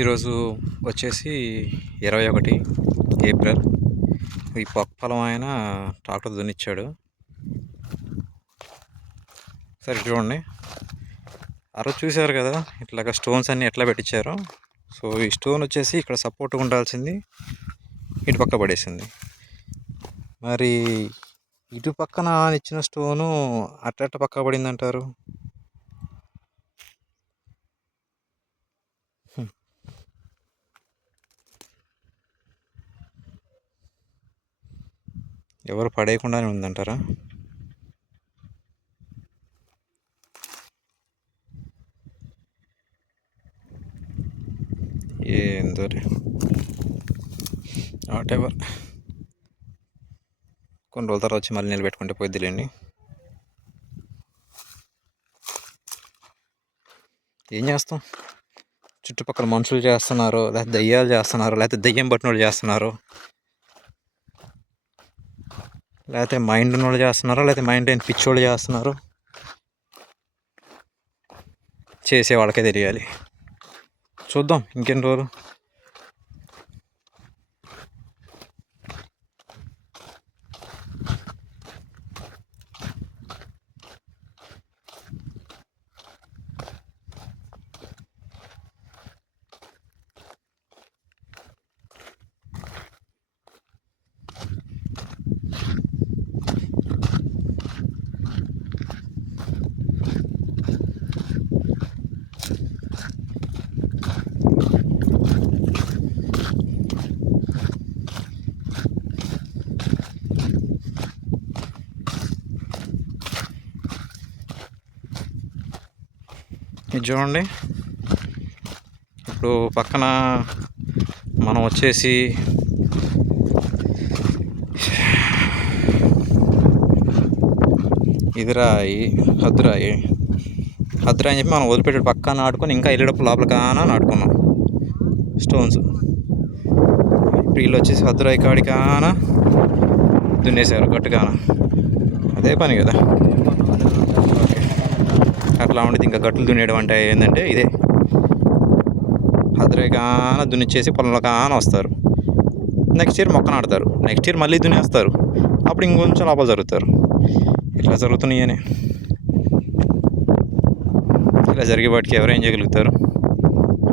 ఈరోజు వచ్చేసి 21 ఏప్రిల్. ఈ పొలం ఆయన ట్రాక్టర్ దున్నిచ్చాడు. సరే చూడండి, ఆ రోజు చూశారు కదా ఇట్లాగా స్టోన్స్ అన్నీ ఎట్లా పెట్టించారో. సో ఈ స్టోన్ వచ్చేసి ఇక్కడ సపోర్ట్గా ఉండాల్సింది ఇటు పక్క పడేసింది. మరి ఇటు పక్కన ఇచ్చిన స్టోను అట్ట పక్క పడింది అంటారు. ఎవరు పడేయకుండానే ఉందంటారా? ఏందో వాటెవర్, కొన్ని రోజుల తర్వాత వచ్చి మళ్ళీ నిలబెట్టుకుంటే పోయిద్దిలేండి. ఏం చేస్తాం, చుట్టుపక్కల మనుషులు చేస్తున్నారు, లేకపోతే దయ్యాలు చేస్తున్నారు, లేకపోతే దయ్యం పట్టిన వాళ్ళు చేస్తున్నారు, లేకపోతే మైండ్ ఉన్నోళ్ళు చేస్తున్నారు, లేకపోతే మైండ్ లేని పిచ్చోళ్ళు చేస్తున్నారు. చేసే వాళ్ళకే తెలియాలి. చూద్దాం ఇంకెన్ని రోజులు. ఇది చూడండి, ఇప్పుడు పక్కన మనం వచ్చేసి ఇది రాయి, హద్దురాయి అని చెప్పి మనం వదిలిపెట్టాడు పక్కన నాటుకొని ఇంకా వెళ్ళేటప్పుడు లోపల కానా నాటుకున్నాం స్టోన్స్. ఇప్పుడు వీళ్ళు వచ్చేసి హద్దురాయి కాడికానా దున్నేశారు గట్టుకాన. అదే పని కదా. అట్లా ఉండేది. ఇంకా గట్లు దున్నేయడం అంటే ఏంటంటే ఇదే, హద్దురాయి కాన దున్నిచ్చేసి పొలంలో కాన వస్తారు. నెక్స్ట్ ఇయర్ మొక్క నాటుతారు, నెక్స్ట్ ఇయర్ మళ్ళీ దున్నేస్తారు, అప్పుడు ఇంకొంచెం లోపల జరుగుతారు. ఇట్లా జరుగుతున్నాయని. ఇలా జరిగే వాటికి ఎవరేం చేయగలుగుతారు?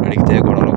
అడిగితే గొడవలు.